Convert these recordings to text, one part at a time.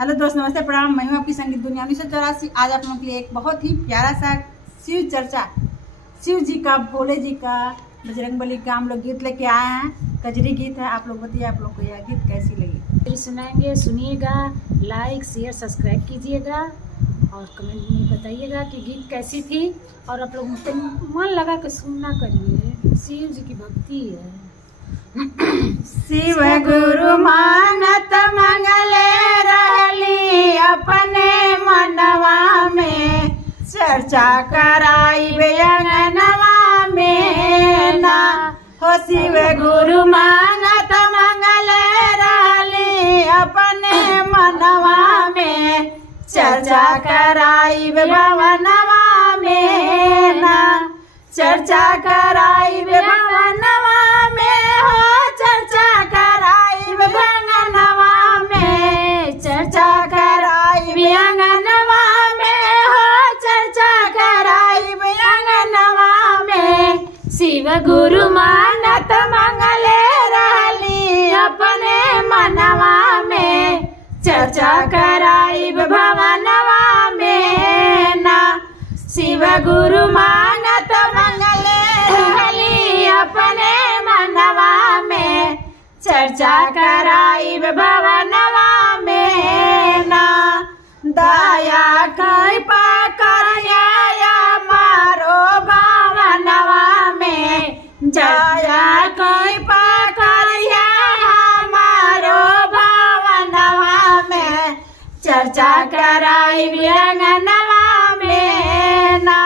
Hello दोस्त, नमस्ते, प्रणाम। मैं हूं आपकी संगीत दुनिया 1984। आज आप लोगों के लिए एक बहुत ही प्यारा सा शिव चर्चा, शिव जी का, भोले जी का, बजरंगबली का हम लोग गीत लेके आए हैं। कजरी गीत है। आप लोग बताइए, आप लोग को यह गीत कैसी लगी? सुनाएंगे, सुनिएगा, लाइक शेयर सब्सक्राइब कीजिएगा और कमेंट में बताइएगा कि गीत कैसी थी। और आप लोग मन लगा के सुनना करिए, शिव जी की भक्ति है। शिव गुरु मानत मंगले रहली अपने मनवा में, चर्चा कराई अंगनवा में ना हो। शिव गुरु मानत मंगले रहली अपने मनवा में, चर्चा कराई भवनवा में ना, चर्चा कराई भवनवा में हो, चर्चा कराई भंगनवा में, चर्चा कराई अंगनवा में हो, चर्चा कराई अंगनवा में। शिव गुरु मानत मंगले रहली अपने मनवा में, चर्चा कराई भवनवा में ना। शिव गुरु मानत मंगले रहली अपने मनवा में, चर्चा कराई भवनवा में ना। दया कृपा करिया मारो भवनवा में, दया कृपा करिया मारो भवनवा में, चर्चा कराई अंगनवा में ना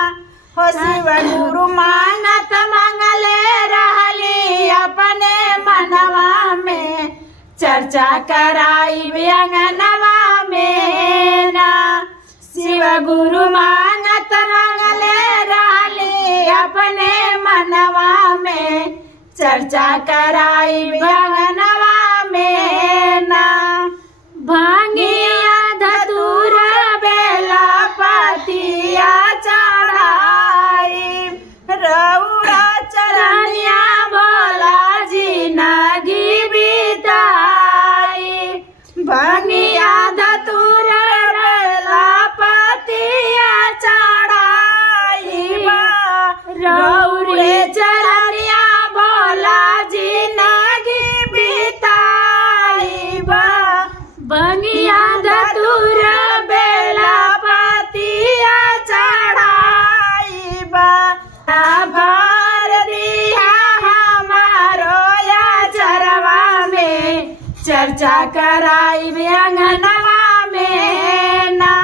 हो। शिव गुरु मानत मंगले रहली अपने मनवा में, चर्चा कराई अंगनवा में ना। शिव गुरु मानत मंगले रहली अपने मनवा में, चर्चा कराई अंगनवा में ना। भांगिया धतूर बेला पतिया चढ़ाई, रउआ चरनिया भोला जी नगी बिताई। भांगिया धतूर बेला पतिया चढ़ाई, रउरे चरनिया भोला जी नगी बिताई। बनिया धतूर बेला पतिया चढ़ाई, भर दिया हमारो या चरवा में, चर्चा कराई अंगनवा में ना।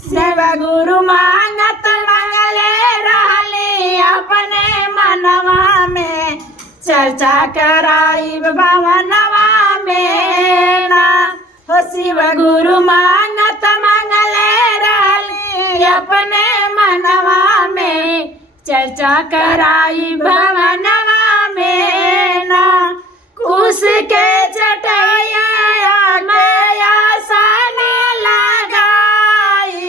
शिव गुरु मानत मंगले रहली अपने मनवा में, चर्चा कराई भवनवा में ना हो। शिव गुरु मानत मंगले रहली अपने मनवा में, चर्चा कराई भवनवा में ना। कुश के चटैया आसन लगाई,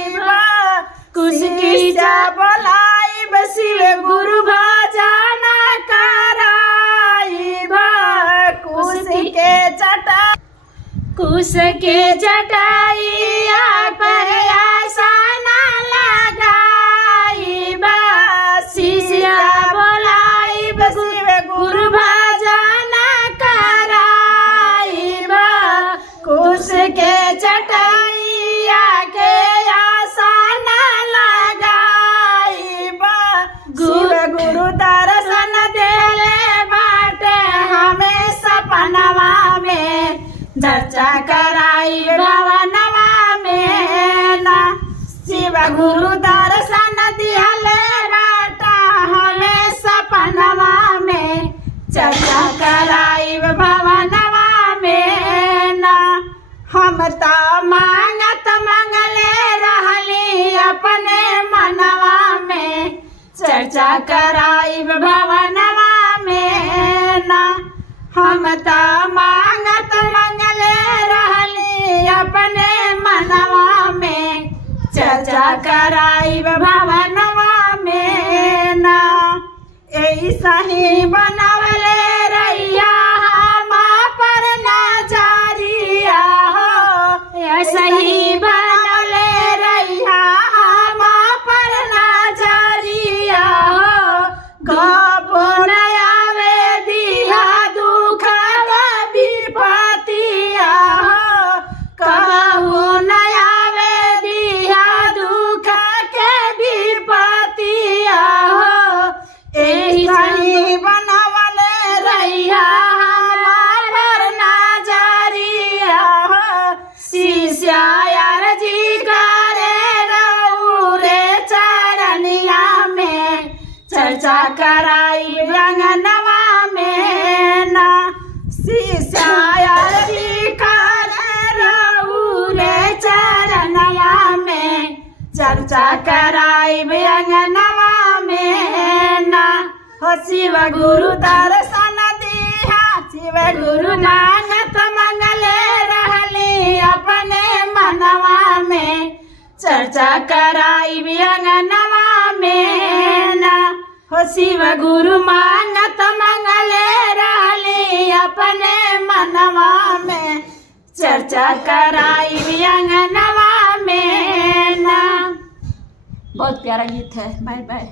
कुश की बोलाई, शिव गुरु भजन कराई। कुश के चटा, कुश के चटाइया पर आसन लगाई, शिष्या बोलाई, शिव गुरु भजन कराई। कुश के चटाइया के आसन लगाई, शिव गुरु दर्शन देले बाटे हमें सपनवा में, चर्चा कराई भवनवा में ना। शिव गुरु दर्शन दिहले बाटा हमें सपनवा में, चर्चा कराई भवनवा में ना। हम तो मांगत मंगले रहली अपने मनवा में, चर्चा कराई भवनवा में ना। हम तो मांगत मंगले रहली अपने मनवा में, चर्चा कराई भवनवा में ना। ऐसा ही बनवले रैया हम पर नजरिया हो, ऐसा ही बनौले रहिया हम पर नजरिया हो कबो न आवे दिया दुख विपतिया हो कबो न आवे दिया दुख के विपतिया हो एही बनवले रहिया हम पर नजरिया हो शिष्या यार जी करे रहू रे चरनिया में चर्चा कराई अंगनवा में ना शिष्या यार जी करे रहू रे चरनिया में चर्चा कराई अंगनवा में ना हो शिव गुरु दर्शन दिया शिव गुरु नानक मंगले रहली अपने मनवा में चर्चा कराई अंगनवा में ना हो शिव गुरु मानत मंगले रहली अपने मनवा में चर्चा कराई अंगनवा में ना। बहुत प्यारा गीत है। Bye by.